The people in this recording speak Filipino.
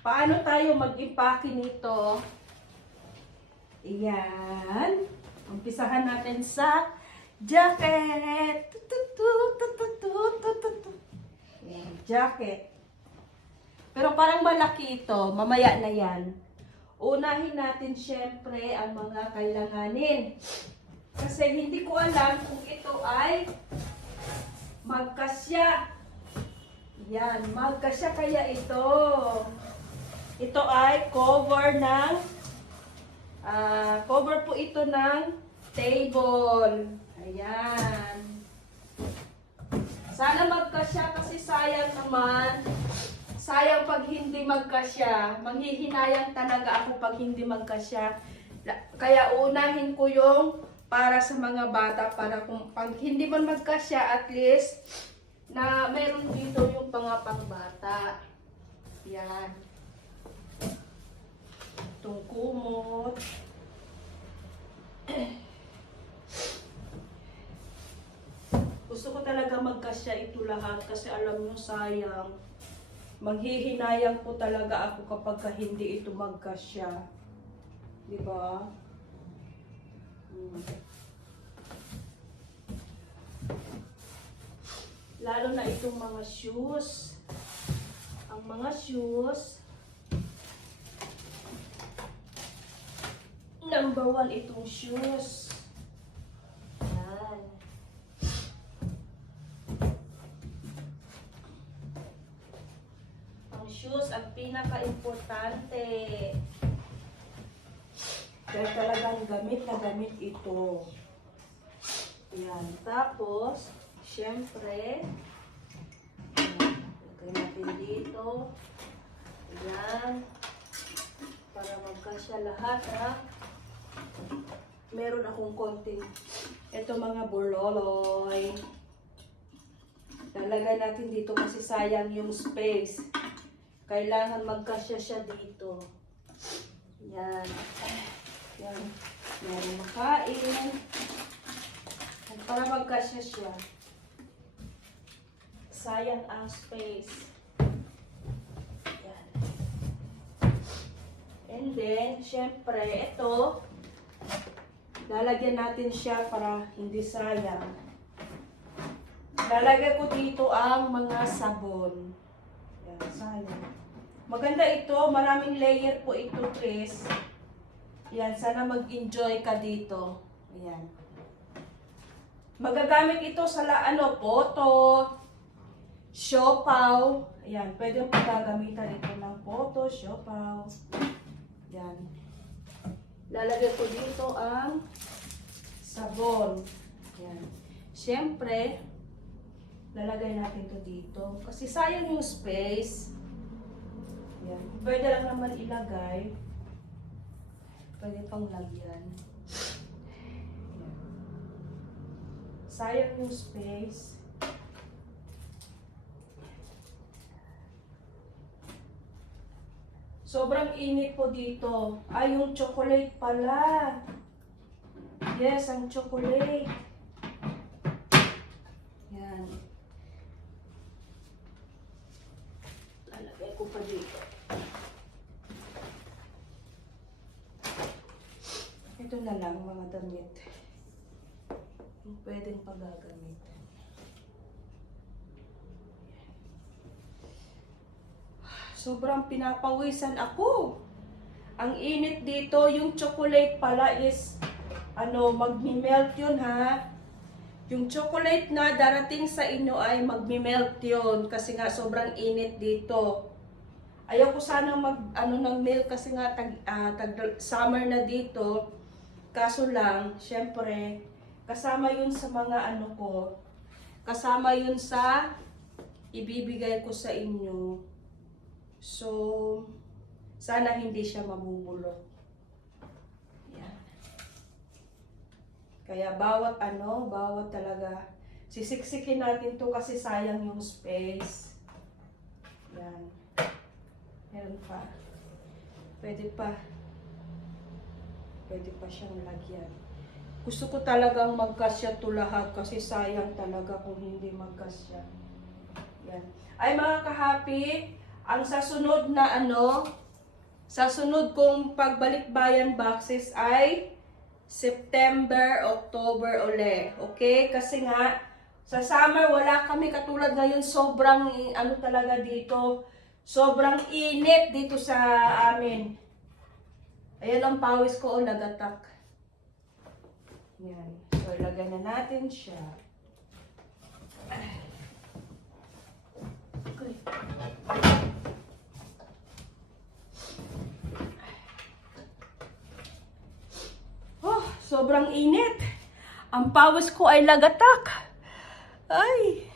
Paano tayo mag-impake nito? Ayan. Umpisahan natin sa jacket. Ayan, jacket. Pero parang malaki ito. Mamaya na yan. Unahin natin syempre ang mga kailanganin. Kasi hindi ko alam kung ito ay magkasya. Yan, magkasya kaya ito. Ito ay cover ng, cover po ito ng table. Ayan. Sana magkasya kasi sayang naman. Sayang pag hindi magkasya. Manghihinayang talaga ako pag hindi magkasya. Kaya unahin ko yung para sa mga bata. Para kung pag hindi man magkasya, at least na meron dito yung mga pangbata. Yan. Itong kumot. Gusto ko talaga magkasya ito lahat kasi alam nyo sayang. Maghihinayang po talaga ako kapag hindi ito magkasya. Diba? Lalo na itong mga shoes. Ang mga shoes, number 1 itong shoes. Yan. Ang shoes ang pinaka-importante. Dahil talagang gamit na gamit ito. Yan. Tapos, syempre, lagay natin dito. Ayan. Para magkasya lahat, ha. Meron akong konting ito mga burloloy. Lalagay natin dito kasi sayang yung space. Kailangan magkasya siya dito. Yan. Yan. Meron makain. Para magkasya siya. Sayang ang space. Yan. And then, syempre, ito, lalagyan natin siya para hindi sayang. Lalagay ko dito ang mga sabon. Yan, sayang. Maganda ito, maraming layer po ito, Chris. Yan, sana mag-enjoy ka dito. Ayan. Magagamit ito sa photo, siopaw. Ayan, pwede mo gagamitan ito ng photo, siopaw. Ayan. Lalagay ko dito ang sabon. Ayan. Siyempre, lalagay natin ito dito. Kasi sayang yung space. Ayan. Pwede lang naman ilagay. Pwede pang lagyan. Sayang yung space. Sobrang init po dito. Ay, yung chocolate pala. Yes, ang chocolate. Yan. Lalagay ko pa dito. Ito na lang mga damit. Yung pwedeng paggagamitan. Sobrang pinapawisan ako. Ang init dito, yung chocolate pala is, magmi-melt yun ha. Yung chocolate na darating sa inyo ay magmi-melt yun. Kasi nga sobrang init dito. Ayaw ko sanang ng milk kasi nga summer na dito. Kaso lang, syempre, kasama yun sa mga ko. Kasama yun sa ibibigay ko sa inyo. So, sana hindi siya mabubulok. Yan. Kaya bawat talaga, sisiksikin natin to kasi sayang yung space. Yan. Meron pa. Pwede pa. Pwede pa siyang lagyan. Gusto ko talagang magkasya to lahat kasi sayang talaga kung hindi magkasya. Yan. Ay mga kahapi, Ang sasunod na sa sunod kong pagbalik-bayan boxes ay September, October uli. Okay? Kasi nga, sa summer wala kami katulad ngayon. Sobrang, talaga dito. Sobrang init dito sa amin. Ayan ang pawis ko, lagatak. Yan. So, ilagay na natin siya. Okay. Oh, sobrang init. Ang pawis ko ay lagatak. Ay.